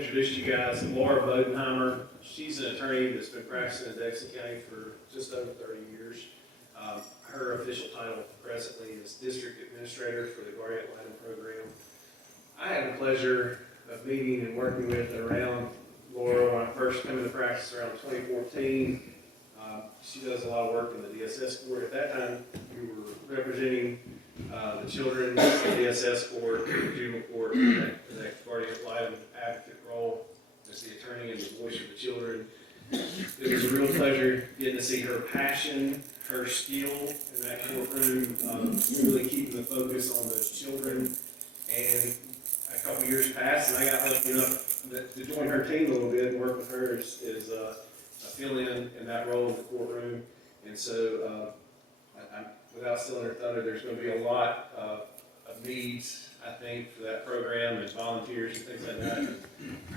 introduce you guys to Laura Bodenheimer. She's an attorney that's been practicing in Davidson County for just over 30 years. Her official title presently is District Administrator for the Guardian Litem program. I had the pleasure of meeting and working with and around Laura when I first came into practice around 2014. She does a lot of work in the DSS court. At that time, you were representing the children in the DSS court, the juvenile court, that Guardian Litem advocate role as the attorney and the voice of the children. It was a real pleasure getting to see her passion, her skill in that courtroom, really keeping the focus on those children. And a couple years passed, and I got lucky enough to join her team a little bit and work with her as a fill-in that role in the courtroom. And so, without stealing her thunder, there's going to be a lot of needs, I think, for that program and volunteers and things like that. And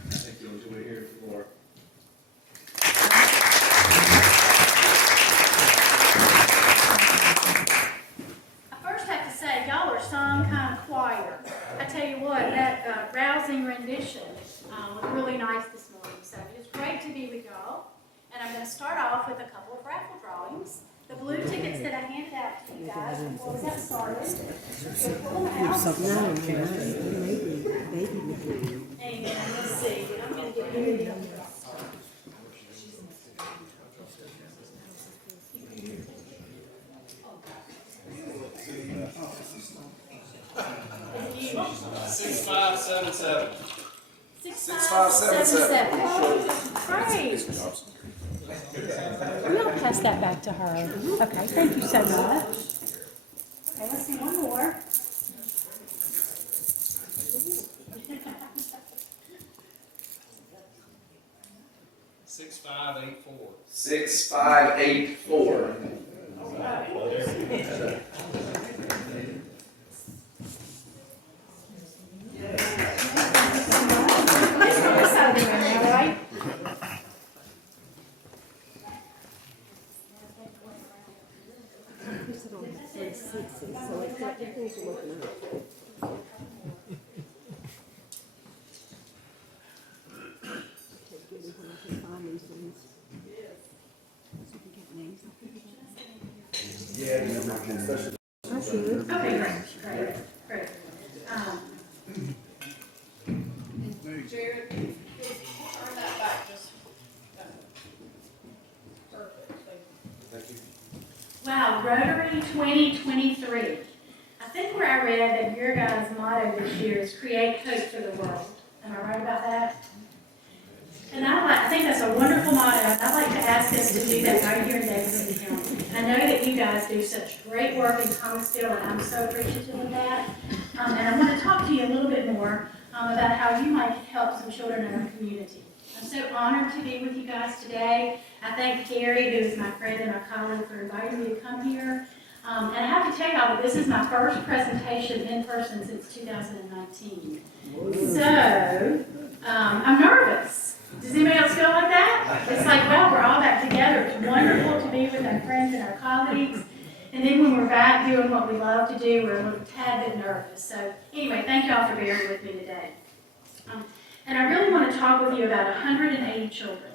I think you'll enjoy hearing from Laura. Y'all are some kind of choir. I tell you what, that rousing rendition was really nice this morning. So it's great to be with y'all. And I'm going to start off with a couple of raffle drawings. The blue tickets that I handed out to you guys before we got started. So pull them out. Amen. Let's see. I'm going to give you the other. Thank you. 6577. 6577. Great. We'll pass that back to her. Okay, thank you so much. Okay, let's see one more. 6584. 6584. All right. Okay, great. Jared, turn that back just. Perfect. Thank you. Wow, Rotary 2023. I think where I read that your guys' motto this year is create hope for the world. Am I right about that? And I think that's a wonderful motto. I'd like to ask us to do that right here in Davidson County. I know that you guys do such great work in Thomasville, and I'm so appreciative of that. And I want to talk to you a little bit more about how you might help some children in our community. I'm so honored to be with you guys today. I thank Gary, who is my friend and my colleague, for inviting me to come here. And I have to tell y'all that this is my first presentation in person since 2019. So, I'm nervous. Does anybody else feel like that? It's like, well, we're all back together. It's wonderful to be with our friends and our colleagues. And then when we're back doing what we love to do, we're a little tad bit nervous. So anyway, thank y'all for bearing with me today. And I really want to talk with you about 180 children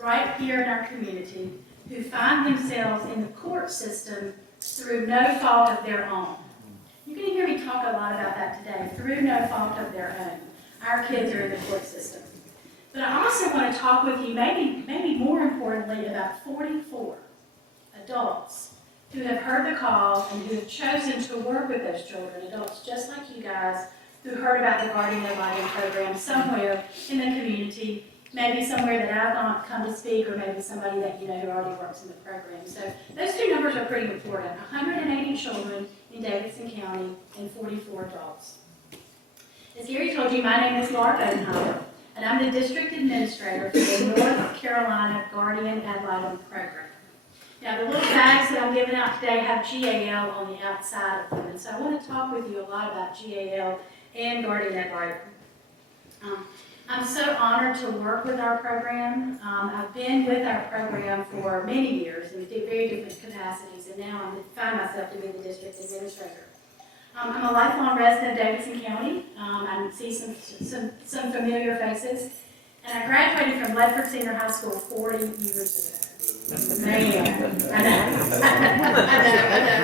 right here in our community who find themselves in the court system through no fault of their own. You're going to hear me talk a lot about that today, through no fault of their own. Our kids are in the court system. But I also want to talk with you, maybe more importantly, about 44 adults who have heard the call and who have chosen to work with those children, adults just like you guys, who heard about the Guardian Litem program somewhere in the community, maybe somewhere that I've not come to speak, or maybe somebody that you know who already works in the program. So those two numbers are pretty important. 180 children in Davidson County and 44 adults. As Gary told you, my name is Laura Bodenheimer, and I'm the District Administrator for the North Carolina Guardian Ad Litem program. Now, the little bags that I'm giving out today have GAL on the outside of them, and so I want to talk with you a lot about GAL and Guardian Ad Litem. I'm so honored to work with our program. I've been with our program for many years in very different capacities, and now I find myself to be the District Administrator. I'm a lifelong resident of Davidson County. I see some familiar faces. And I graduated from Ledford Senior High School 40 years ago. Man, I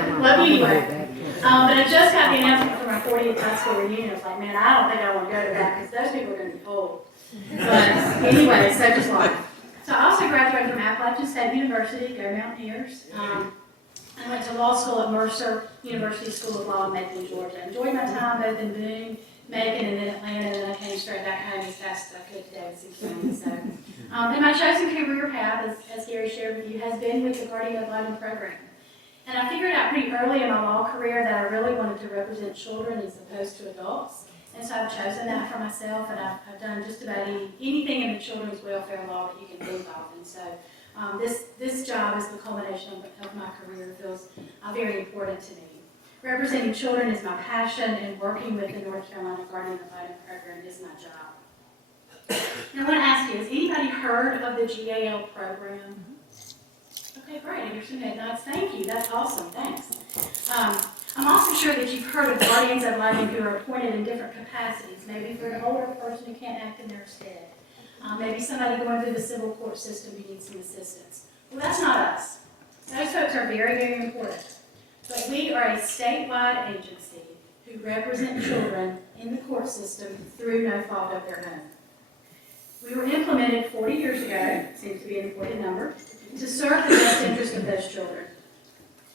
know. Love you anyway. But I just got the announcement for my 40th high school reunion. I was like, man, I don't think I want to go to that because those people are going to be old. But anyway, so just life. So I also graduated from Appalachian State University, go Mountaineers. I went to law school at Mercer University School of Law in Macon, Georgia. Enjoyed my time both in Boone, Macon, and then Atlanta, and then I came straight back home as fast as I could to Davidson County. So, and my chosen career path, as Gary shared with you, has been with the Guardian Ad Litem program. And I figured out pretty early in my law career that I really wanted to represent children as opposed to adults. And so I've chosen that for myself, and I've done just about anything in the children's welfare law that you can think of. And so this job is the culmination of my career. It feels very important to me. Representing children is my passion, and working with the North Carolina Guardian Ad Litem program is my job. And I want to ask you, has anybody heard of the GAL program? Okay, great. Here's some head nods. Thank you. That's awesome. Thanks. I'm also sure that you've heard of guardians ad litem who are appointed in different capacities. Maybe for an older person who can't act in their stead. Maybe somebody going through the civil court system who needs some assistance. Well, that's not us. Those folks are very, very important. But we are a statewide agency who represent children in the court system through no fault of their own. We were implemented 40 years ago, seems to be an important number, to serve the best interest of those children.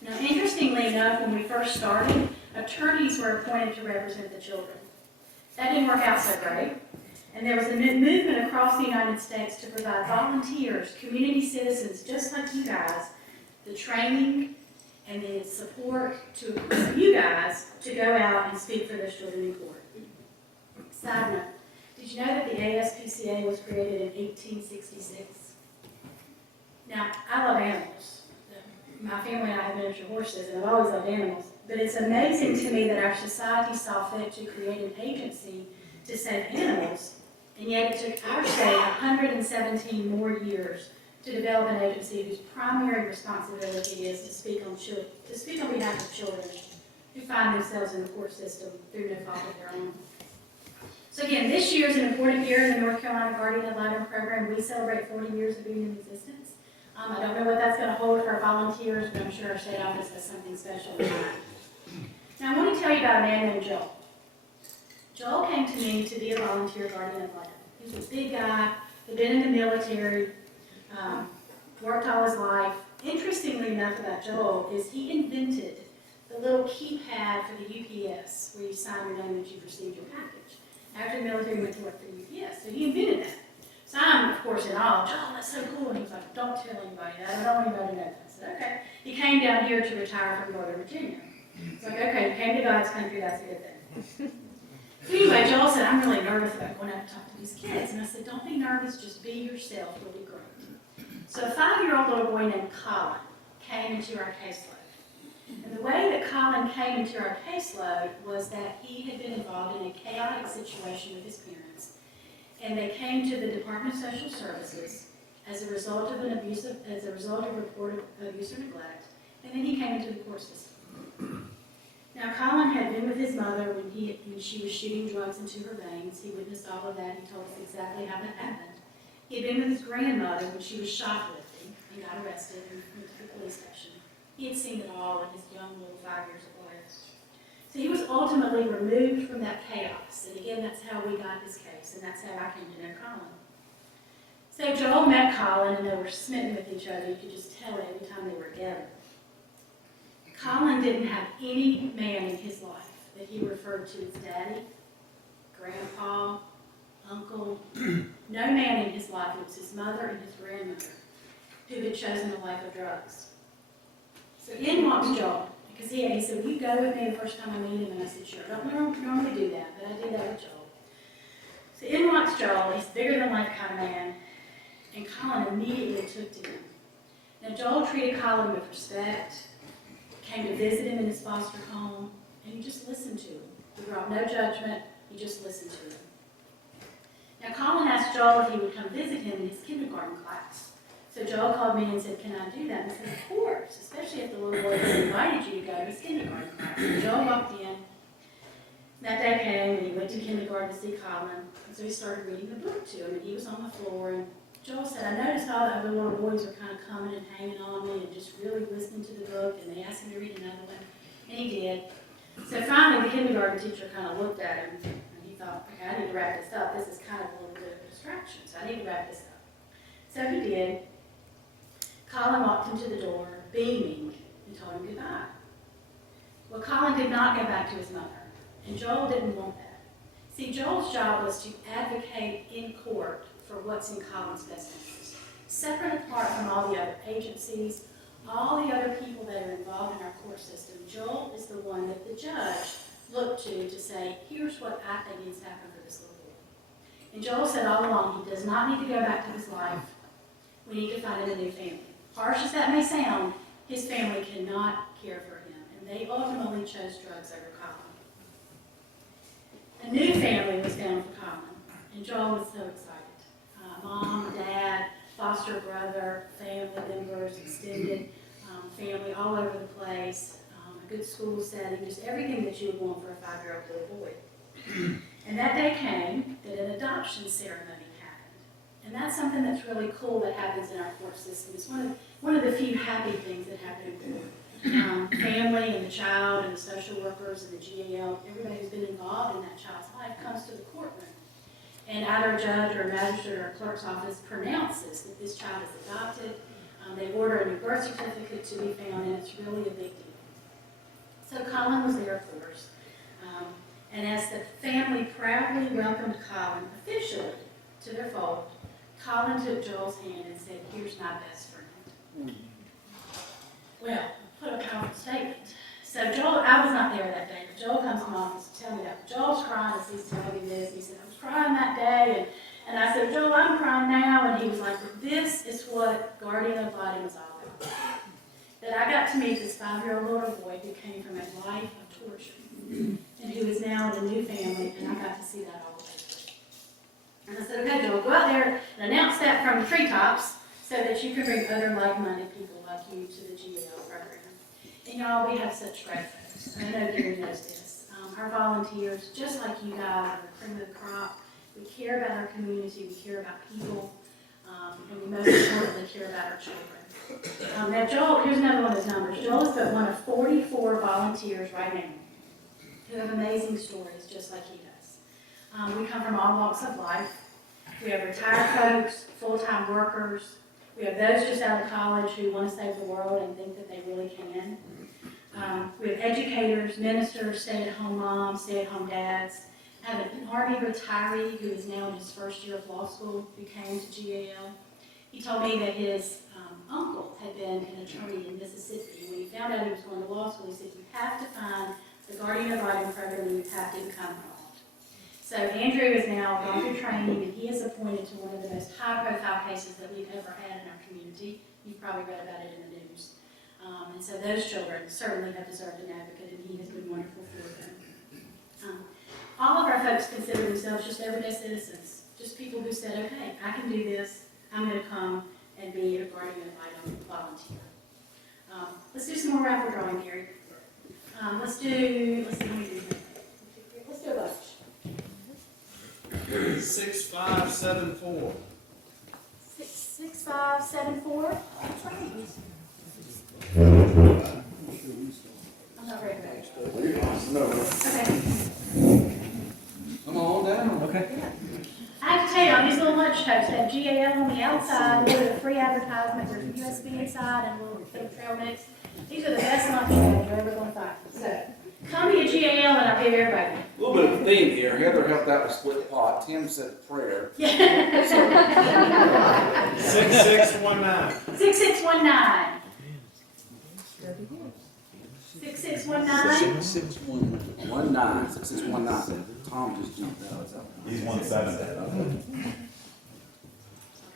Now, interestingly enough, when we first started, attorneys were appointed to represent the children. That didn't work out so great. And there was a movement across the United States to provide volunteers, community citizens, just like you guys, the training and the support to equip you guys to go out and speak for those children in court. Side note, did you know that the ASPCA was created in 1866? Now, I love animals. My family and I have miniature horses, and I've always loved animals. But it's amazing to me that our society saw fit to create an agency to save animals, and yet it took our state 117 more years to develop an agency whose primary responsibility is to speak on behalf of children who find themselves in the court system through no fault of their own. So again, this year is an important year in the North Carolina Guardian Ad Litem program. We celebrate 40 years of being in existence. I don't know what that's going to hold for our volunteers, but I'm sure our state office has something special in mind. Now I want to tell you about a man named Joel. Joel came to me to be a volunteer guardian ad litem. He was a big guy, had been in the military, worked all his life. Interestingly enough about Joel is he invented the little keypad for the UPS where you sign your name that you've received your package. After the military, he went to work for the UPS, so he invented that. So I'm, of course, in awe. Joel, that's so cool. And he was like, don't tell anybody that. I don't want anybody to know that. I said, okay. He came down here to retire from Northern Virginia. It's like, okay, you came to God's country. That's a good thing. So anyway, Joel said, I'm really nervous about going out to talk to these kids. And I said, don't be nervous. Just be yourself. You'll be great. So a 5-year-old little boy named Colin came into our caseload. And the way that Colin came into our caseload was that he had been involved in a chaotic situation with his parents. And they came to the Department of Social Services as a result of reported abuse or neglect, and then he came into the court system. Now, Colin had been with his mother when she was shooting drugs into her veins. He witnessed all of that. He told us exactly how that happened. He had been with his grandmother when she was shoplifting and got arrested and went to the police station. He had seen it all in his young little 5 years of life. So he was ultimately removed from that chaos. And again, that's how we got this case, and that's how I came to know Colin. So Joel met Colin, and they were smitten with each other. You could just tell it every time they were together. Colin didn't have any man in his life that he referred to as daddy, grandpa, uncle. No man in his life. It was his mother and his grandmother who had chosen a life of drugs. So in walks Joel. Because he said, will you go with me the first time I meet him? And I said, sure. I don't normally do that, but I did that with Joel. So in walks Joel. He's bigger than life kind of man. And Colin immediately took to him. Now Joel treated Colin with respect, came to visit him in his foster home, and he just listened to him. He brought no judgment, he just listened to him. Now Colin asked Joel if he would come visit him in his kindergarten class. So Joel called me and said, can I do that? And I said, of course, especially if the little boy has invited you to go to his kindergarten class. So Joel walked in, That day came, and he went to kindergarten to see Colin, and so he started reading the book to him, and he was on the floor, and Joel said, I noticed all the other little boys were kind of coming and hanging on me and just really listening to the book, and they asked him to read another one, and he did. So finally, the kindergarten teacher kind of looked at him, and he thought, okay, I need to wrap this up. This is kind of a little bit of a distraction, so I need to wrap this up. So he did. Colin walked him to the door, beaming, and told him goodbye. Well, Colin did not go back to his mother, and Joel didn't want that. See, Joel's job was to advocate in court for what's in Colin's best interest. Separate and apart from all the other agencies, all the other people that are involved in our court system, Joel is the one that the judge looked to say, here's what I think needs to happen for this little boy. And Joel said all along, he does not need to go back to his life. We need to find him a new family. Harsh as that may sound, his family cannot care for him, and they ultimately chose drugs over Colin. A new family was found for Colin, and Joel was so excited. Mom, dad, foster brother, family members, extended family all over the place, a good school setting, just everything that you would want for a 5-year-old little boy. And that day came that an adoption ceremony happened. And that's something that's really cool that happens in our court system. It's one of the few happy things that happen in court. Family and the child and the social workers and the GAL, everybody who's been involved in that child's life comes to the courtroom. And either a judge or a magistrate or a clerk's office pronounces that this child is adopted. They order a new birth certificate to be found, and it's really a big deal. So Colin was there, of course. And as the family proudly welcomed Colin officially to their fold, Colin took Joel's hand and said, here's my best friend. Well, put a powerful statement. So Joel, I was not there that day, but Joel comes to my office to tell me that. Joel's crying as he's telling me this. He said, I was crying that day, and I said, Joel, I'm crying now. And he was like, this is what Guardian of Litem is all about. That I got to meet this 5-year-old little boy who came from a life of torture and who is now in a new family, and I got to see that all the way through. And I said, okay, Joel, go out there and announce that from the treetops so that you can bring other like-minded people like you to the GAL program. And y'all, we have such great folks. I know Gary knows this. Our volunteers, just like you guys, are the cream of the crop. We care about our community, we care about people, and we most importantly care about our children. Now Joel, here's another one of his numbers. Joel is but one of 44 volunteers right now who have amazing stories just like he does. We come from all walks of life. We have retired folks, full-time workers. We have those just out of college who want to save the world and think that they really can. We have educators, ministers, stay-at-home moms, stay-at-home dads. I have an Army retiree who is now in his first year of law school who came to GAL. He told me that his uncle had been an attorney in Mississippi. When he found out he was going to law school, he said, you have to find the Guardian of Litem program and you have to become involved. So Andrew is now gone through training, and he is appointed to one of the most high-profile cases that we've ever had in our community. You've probably read about it in the news. And so those children certainly have deserved an advocate, and he has been wonderful for them. All of our folks consider themselves just everyday citizens, just people who said, okay, I can do this, I'm going to come and be a Guardian of Litem volunteer. Let's do some more raffle drawing, Gary. Let's do a bunch. 6574. 6574. I'm not ready for that. Okay. Come on down. Okay. I have to tell you, on these little lunch totes, have GAL on the outside, a little free advertisement, there's a USB inside, and a little trail mix. These are the best lunch totes you're ever going to find. So, come to your GAL and I'll give everybody. A little bit of a theme here. Heather helped out with split pot. Tim said a prayer. 6619. 6619. 6619. 6619. Tom just jumped out. He's 17.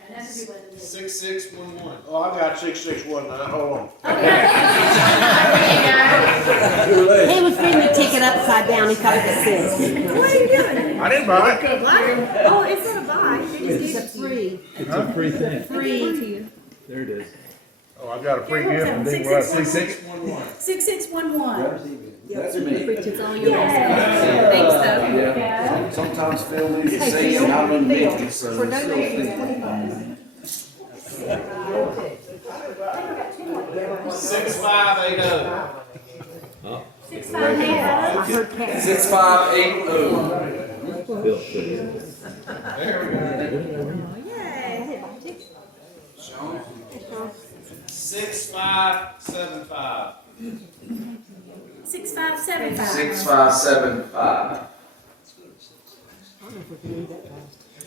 Okay, that's a good way to do it. 6611. Oh, I got 6619. Hold on. There you go. He was reading the ticket upside down. He thought it was six. What are you doing? I didn't buy it. Oh, it's not a buy. It's a free. It's a free thing. Free. There it is. Oh, I got a free gift from Big 6611. 6611. That's me. It's all yours. Yay. I think so. sometimes feel easy to say, and I'm in Memphis, so For it's still donating thinking. 25. 6580. 6580. I heard Cat. 6580. Bill, please. Sean? 6575. 6575. 6575.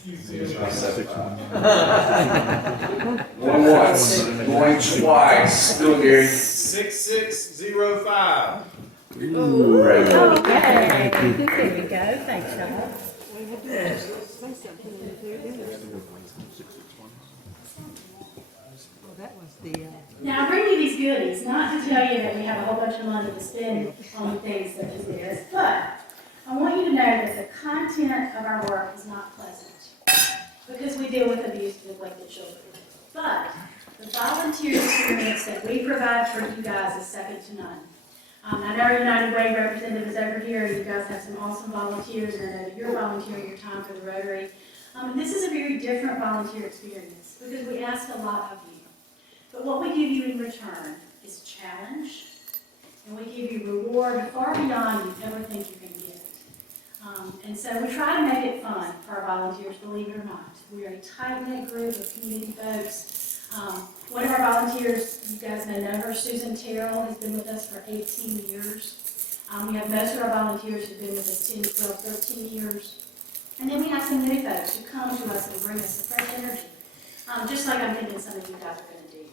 6575. Going once, going twice. Do it, Gary. 6605. Okay. There we go. Thanks, y'all. Now, I bring you these goodies, not to tell you that we have a whole bunch of money to spend on things such as this, but I want you to know that the content of our work is not pleasant because we deal with abused and neglected children. But the volunteer experience that we provide for you guys is second to none. I know our United Way representative is over here. You guys have some awesome volunteers, and I know that you're volunteering your time for the Rotary. And this is a very different volunteer experience because we ask a lot of you. But what we give you in return is challenge, and we give you reward far beyond you ever think you can get. And so we try to make it fun for our volunteers, believe it or not. We're a tight-knit group of community folks. One of our volunteers, you guys may know her, Susan Terrell, has been with us for 18 years. We have most of our volunteers who've been with us 10, 12, 13 years. And then we have some new folks who come to us and bring us a fresh energy, just like I'm thinking some of you guys are going to do.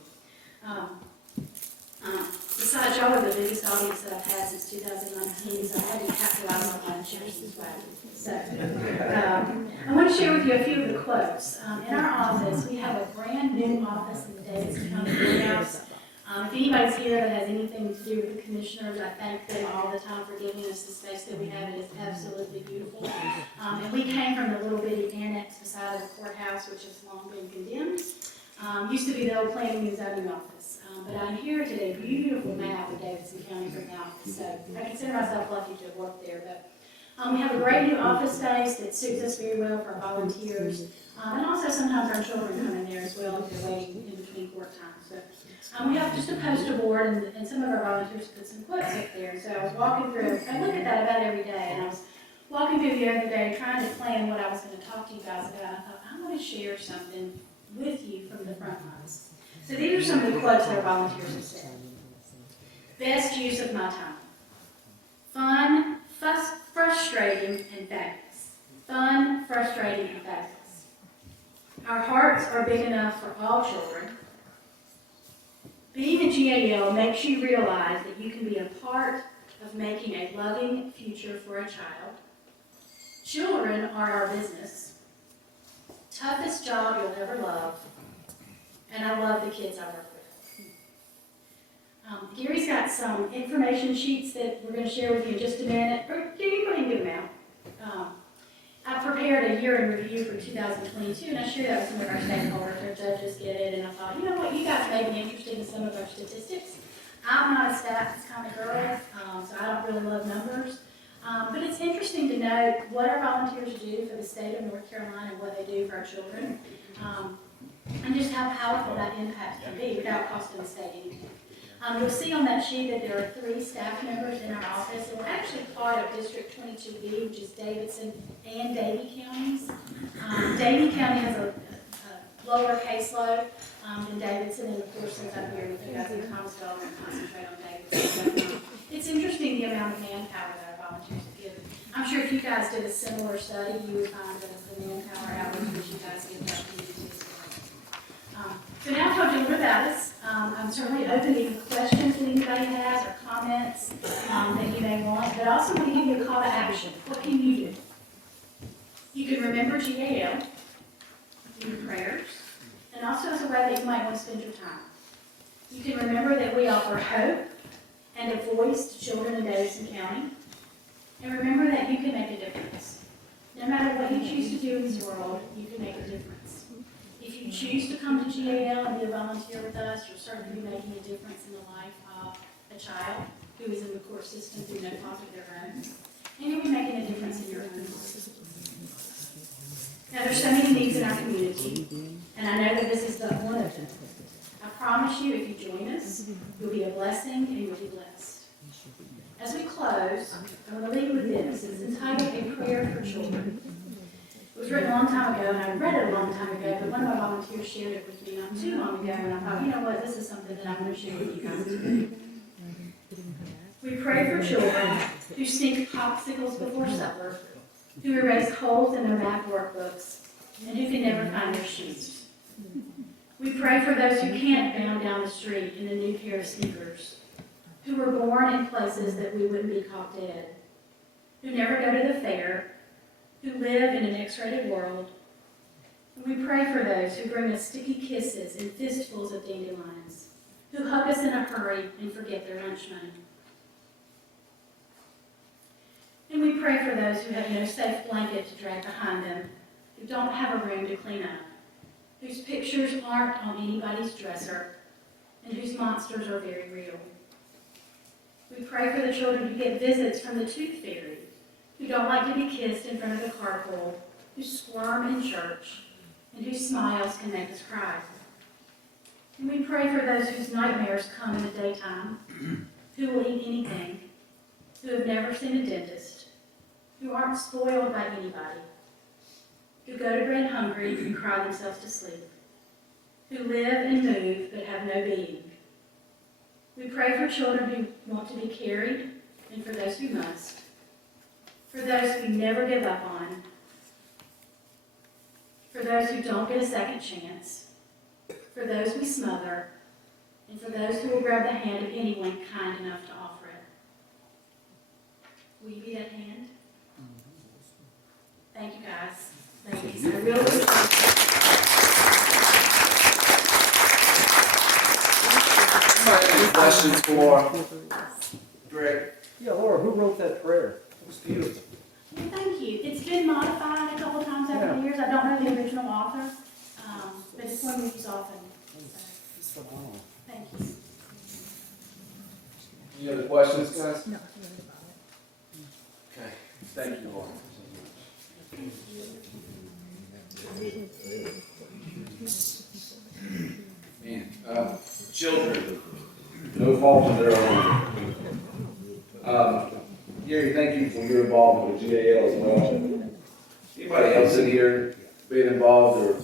Besides, y'all are the biggest audience that I've had since 2019, so I had to capitalize on my church as well. So, I want to share with you a few of the quotes. In our office, we have a brand new office in the Davidson County Courthouse. If anybody's here that has anything to do with the commissioners, I thank them all the time for giving us the space that we have. It is absolutely beautiful. And we came from the little bitty annex beside the courthouse, which has long been condemned. Used to be the old planning and zoning office. But I inherited a beautiful map of Davidson County from the office, so I consider myself lucky to have worked there. But we have a great new office space that suits us very well for our volunteers, and also sometimes our children come in there as well if they're waiting in between court times. So we have just a poster board, and some of our volunteers put some quotes up there. So I was walking through, I look at that about every day, and I was walking through the other day trying to plan what I was going to talk to you guys about. I thought, I want to share something with you from the front lines. So these are some of the quotes that our volunteers have said. Best use of my time. Fun, frustrating, and fabulous. Fun, frustrating, and fabulous. Our hearts are big enough for all children. Being a GAL makes you realize that you can be a part of making a loving future for a child. Children are our business. Toughest job you'll ever love. And I love the kids I work with. Gary's got some information sheets that we're going to share with you in just a minute. Or Gary, you go ahead and give them out. I prepared a year in review for 2022, and I shared that with some of our stakeholders. Our judges get it, and I thought, you know what, you guys may be interested in some of our statistics. I'm not a stats kind of girl, so I don't really love numbers. But it's interesting to know what our volunteers do for the state of North Carolina and what they do for our children. And just how powerful that impact can be without costing the state anything. You'll see on that sheet that there are 3 staff members in our office, and we're actually part of District 22B, which is Davidson and Davie counties. Davie County has a lower caseload than Davidson, and of course, since I'm here with you guys in Thomasville, I'm going to concentrate on Davidson. It's interesting the amount of manpower that our volunteers have given. I'm sure if you guys did a similar study, you would find that the manpower hours which you guys give to our community is great. So now I've told you a little about us. I'm certainly open to any questions that anybody has or comments that you may want, but I also want to give you a call to action. What can you do? You can remember GAL, do prayers, and also as a way that you might want to spend your time. You can remember that we offer hope and a voice to children in Davidson County. And remember that you can make a difference. No matter what you choose to do in this world, you can make a difference. If you choose to come to GAL and be a volunteer with us, you'll certainly be making a difference in the life of a child who is in the court system through no fault of their own. And you'll be making a difference in your own life. Now, there's so many needs in our community, and I know that this is but one of them. I promise you, if you join us, you'll be a blessing and you'll be blessed. As we close, I want to leave you with this. It's entitled A Prayer for Children. It was written a long time ago, and I read it a long time ago, but one of my volunteers shared it with me not too long ago, and I thought, you know what, this is something that I'm going to share with you guys today. We pray for children who sneak popsicles before supper, who erase holes in their math workbooks, and who can never find their shoes. We pray for those who can't bound down the street in a new pair of sneakers, who were born in places that we wouldn't be caught dead, who never go to the fair, who live in an X-rated world. And we pray for those who bring us sticky kisses and fistfuls of dandelions, who hug us in a hurry and forget their lunch money. And we pray for those who have no safe blanket to drag behind them, who don't have a room to clean up, whose pictures aren't on anybody's dresser, and whose monsters are very real. We pray for the children who get visits from the tooth fairy, who don't like to be kissed in front of the carpool, who squirm in church, and whose smiles can make us cry. And we pray for those whose nightmares come in the daytime, who will eat anything, who have never seen a dentist, who aren't spoiled by anybody, who go to bed hungry and cry themselves to sleep, who live and move but have no being. We pray for children who want to be carried, and for those who must, for those we never give up on, for those who don't get a second chance, for those we smother, and for those who will grab the hand of anyone kind enough to offer it. Will you be that hand? Thank you, guys. Ladies, I really appreciate Any questions for Greg? Yeah, Laura, who wrote that prayer? It was beautiful. it. Well, thank you. It's been modified a couple of times over the years. I don't know the original author, but it's one we use often. It's phenomenal. Thank you. Any other questions, guys? No. Okay, thank you, Laura. Man, children, no fault of their own. Gary, thank you for your involvement with GAL as well. Anybody else in here being involved or